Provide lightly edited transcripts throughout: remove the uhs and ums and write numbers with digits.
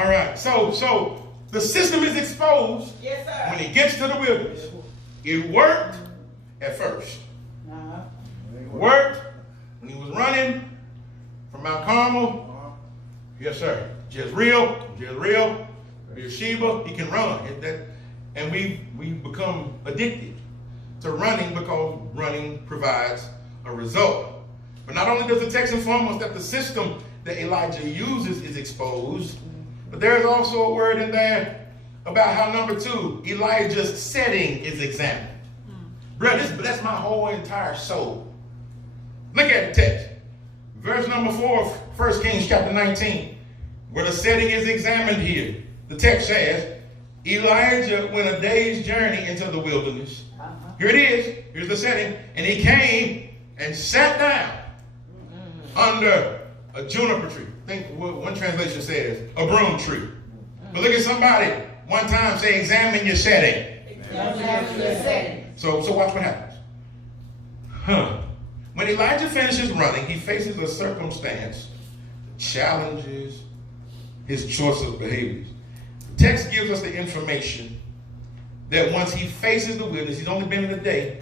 All right. So the system is exposed. Yes, sir. When he gets to the wilderness. It worked at first. It worked when he was running from Mount Carmel. Yes, sir. Jezreel, Beersheba. He can run. And we become addicted to running because running provides a result. But not only does the text inform us that the system that Elijah uses is exposed, but there's also a word in there about how, number 2, Elijah's setting is examined. Bro, that's my whole entire soul. Look at the text. Verse number 4 of 1 Kings chapter 19, where the setting is examined here. The text says, Elijah went a day's journey into the wilderness. Here it is. Here's the setting. And he came and sat down under a juniper tree. I think one translation says a broom tree. But look at somebody one time say, examine your setting. Examine your setting. So watch what happens. When Elijah finishes running, he faces a circumstance that challenges his choice of behaviors. The text gives us the information that once he faces the wilderness, he's only been in a day.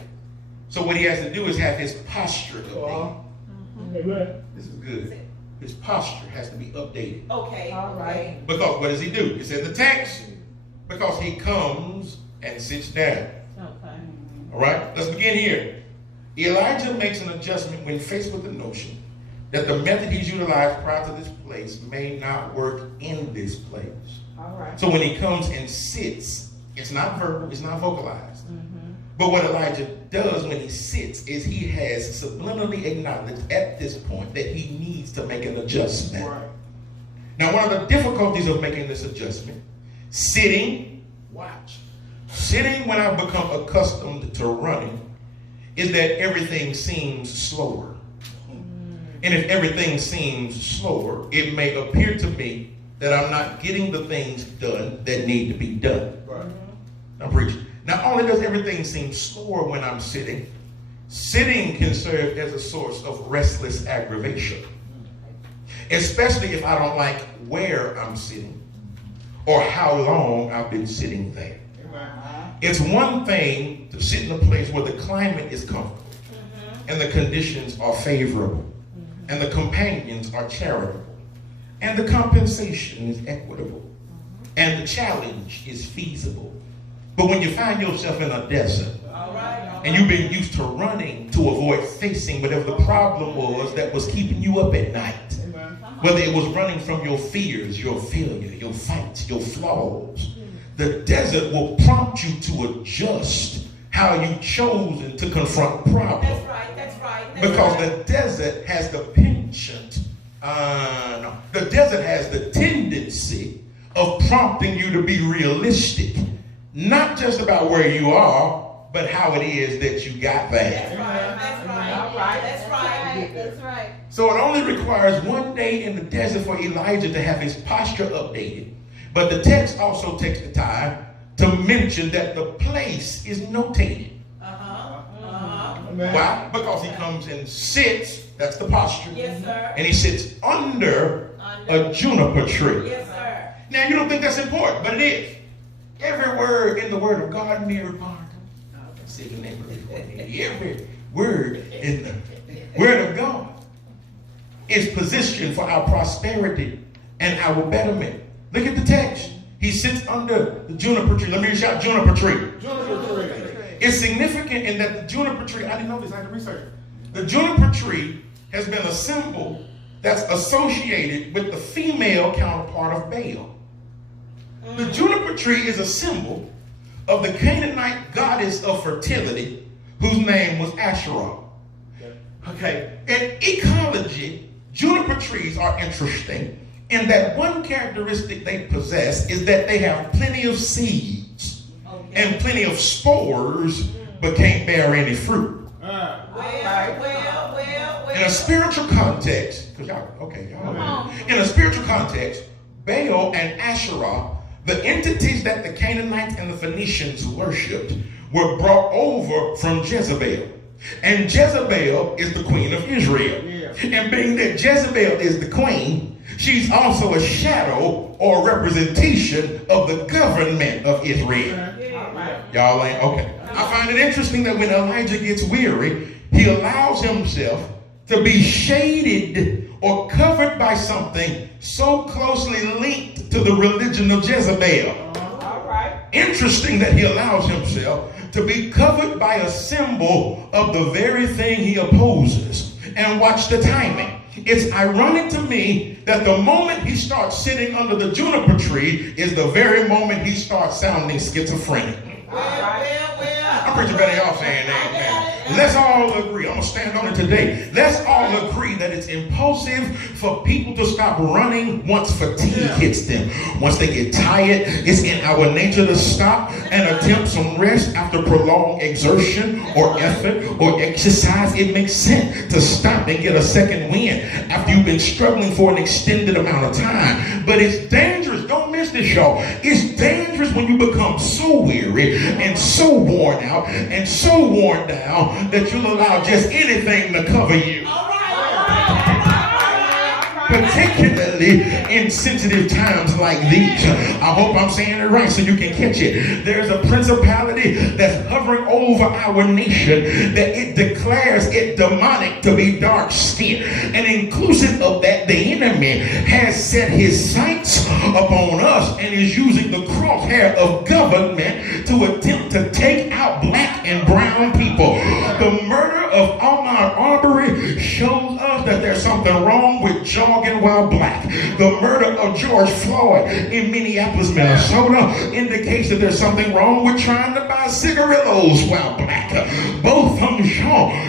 So what he has to do is have his posture updated. This is good. His posture has to be updated. Okay. All right. Because what does he do? It says the text, because he comes and sits down. Okay. All right, let's begin here. Elijah makes an adjustment when faced with the notion that the method he's utilized prior to this place may not work in this place. All right. So when he comes and sits, it's not verbal, it's not vocalized. But what Elijah does when he sits is he has subliminally acknowledged at this point that he needs to make an adjustment. Right. Now, one of the difficulties of making this adjustment, sitting when I've become accustomed to running, is that everything seems slower. And if everything seems slower, it may appear to me that I'm not getting the things done that need to be done. Right. I'm preaching. Not only does everything seem slower when I'm sitting, sitting can serve as a source of restless aggravation, especially if I don't like where I'm sitting or how long I've been sitting there. It's one thing to sit in a place where the climate is comfortable and the conditions are favorable and the companions are charitable and the compensation is equitable and the challenge is feasible. But when you find yourself in a desert and you've been used to running to avoid facing whatever the problem was that was keeping you up at night, whether it was running from your fears, your failure, your fights, your flaws, the desert will prompt you to adjust how you've chosen to confront problems. That's right. Because the desert has the penchant, the desert has the tendency of prompting you to be realistic. Not just about where you are, but how it is that you got there. That's right. So it only requires one day in the desert for Elijah to have his posture updated. But the text also takes the time to mention that the place is notated. Why? Because he comes and sits, that's the posture. Yes, sir. And he sits under a juniper tree. Yes, sir. Now you don't think that's important, but it is. Every word in the Word of God, every word in the Word of God is positioned for our prosperity and our betterment. Look at the text. He sits under the juniper tree. Let me shout juniper tree. Juniper tree. It's significant in that the juniper tree, I didn't know this, I had to research it. The juniper tree has been a symbol that's associated with the female counterpart of Baal. The juniper tree is a symbol of the Canaanite goddess of fertility whose name was Asherah. Okay, in ecology, juniper trees are interesting in that one characteristic they possess is that they have plenty of seeds and plenty of spores, but can't bear any fruit. In a spiritual context, in a spiritual context, Baal and Asherah, the entities that the Canaanites and the Phoenicians worshipped, were brought over from Jezebel. And Jezebel is the queen of Israel. And being that Jezebel is the queen, She's also a shadow or representation of the government of Israel. All right. Y'all ain't okay. I find it interesting that when Elijah gets weary, he allows himself to be shaded or covered by something so closely linked to the religion of Jezebel. All right. Interesting that he allows himself to be covered by a symbol of the very thing he opposes. And watch the timing. It's ironic to me that the moment he starts sitting under the juniper tree is the very moment he starts sounding schizophrenic. I'm pretty better y'all saying that, man. Let's all agree. I'm going to stand on it today. Let's all agree that it's impulsive for people to stop running once fatigue hits them. Once they get tired, it's in our nature to stop and attempt some rest after prolonged exertion or effort or exercise. It makes sense to stop and get a second wind after you've been struggling for an extended amount of time. But it's dangerous. Don't miss this, y'all. It's dangerous when you become so weary and so worn out and so worn down that you'll allow just anything to cover you. Particularly in sensitive times like these. I hope I'm saying it right so you can catch it. There's a principality that's hovering over our nation that it declares it demonic to be dark skinned. And inclusive of that, the enemy has set his sights upon us and is using the crosshair of government to attempt to take out black and brown people. The murder of Ahmaud Arbery shows us that there's something wrong with jogging while black. The murder of George Floyd in Minneapolis, Minnesota indicates that there's something wrong with trying to buy cigarillos while black. Both of them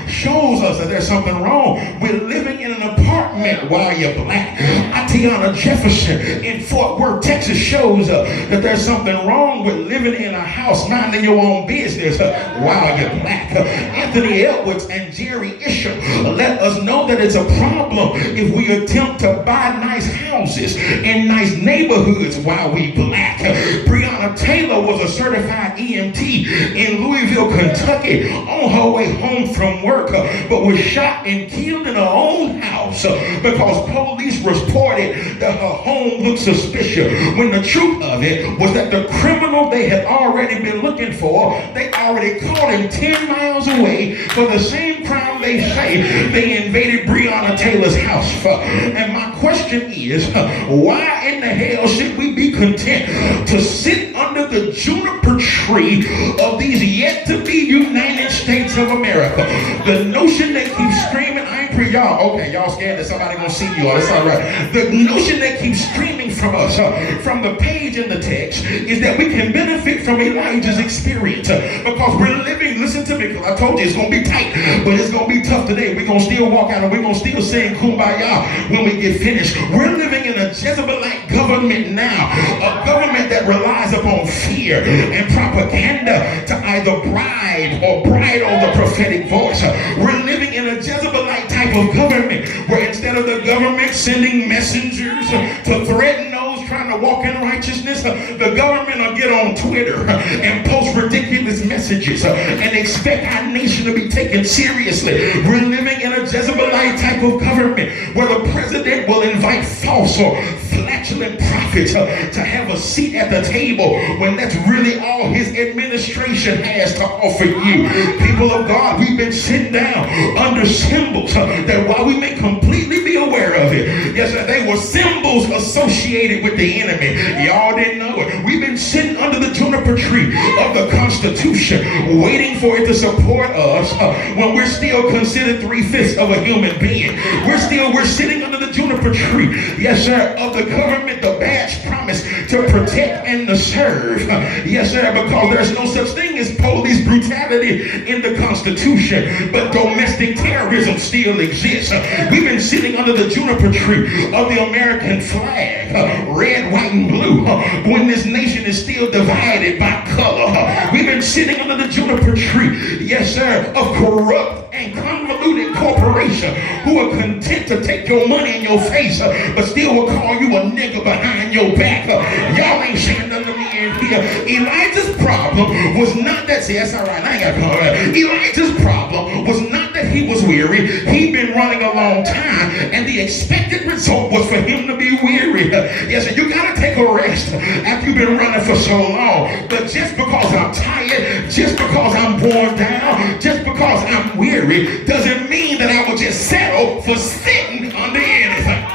shows us that there's something wrong with living in an apartment while you're black. Atiana Jefferson in Fort Worth, Texas shows that there's something wrong with living in a house minding your own business while you're black. Anthony Edwards and Jerry Isham let us know that it's a problem if we attempt to buy nice houses in nice neighborhoods while we black. Breonna Taylor was a certified EMT in Louisville, Kentucky on her way home from work, but was shot and killed in her own house because police reported that her home looked suspicious, when the truth of it was that the criminal they had already been looking for, they already caught him 10 miles away for the same crime they say they invaded Breonna Taylor's house for. And my question is, why in the hell should we be content to sit under the juniper tree of these yet to be United States of America? The notion that keeps screaming, I ain't pre y'all, okay, y'all scared that somebody gonna see you, it's all right. The notion that keeps screaming from us, from the page in the text, is that we can benefit from Elijah's experience because we're living, listen to me, because I told you it's gonna be tight, but it's gonna be tough today. We're gonna still walk out and we're gonna still sing Kumbaya when we get finished. We're living in a Jezebelite government now, a government that relies upon fear and propaganda to either bribe or bridle the prophetic voice. We're living in a Jezebelite type of government where instead of the government sending messengers to threaten those trying to walk in righteousness, the government will get on Twitter and post ridiculous messages and expect our nation to be taken seriously. We're living in a Jezebelite type of government where the president will invite false or flatulent prophets to have a seat at the table when that's really all his administration has to offer you. People of God, we've been sitting down under symbols that while we may completely be aware of it, yes, they were symbols associated with the enemy. Y'all didn't know it. We've been sitting under the juniper tree of the Constitution waiting for it to support us when we're still considered 3/5 of a human being. We're sitting under the juniper tree, yes sir, of the government, the badge promise to protect and to serve. Yes sir, because there's no such thing as police brutality in the Constitution, but domestic terrorism still exists. We've been sitting under the juniper tree of the American flag, red, white, and blue, when this nation is still divided by color. We've been sitting under the juniper tree, yes sir, of corrupt and convoluted corporation who are content to take your money in your face, but still will call you a nigga behind your back. Y'all ain't saying nothing to me in here. Elijah's problem was not that, see, that's all right, I ain't got to call that. Elijah's problem was not that he was weary. He'd been running a long time, and the expected result was for him to be weary. Yes, sir, you got to take a rest after you've been running for so long. But just because I'm tired, just because I'm worn down, just because I'm weary, doesn't mean that I will just settle for sitting under anything.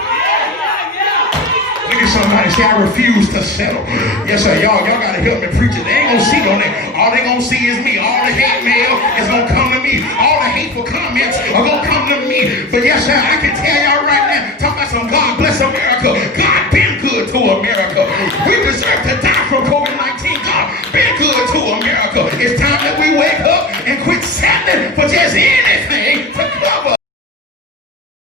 Look at somebody say, I refuse to settle. Yes, sir. Y'all got to help me preach it. They ain't going to see on that. All they going to see is me. All the hate mail is going to come to me. All the hateful comments are going to come to me. But yes, sir, I can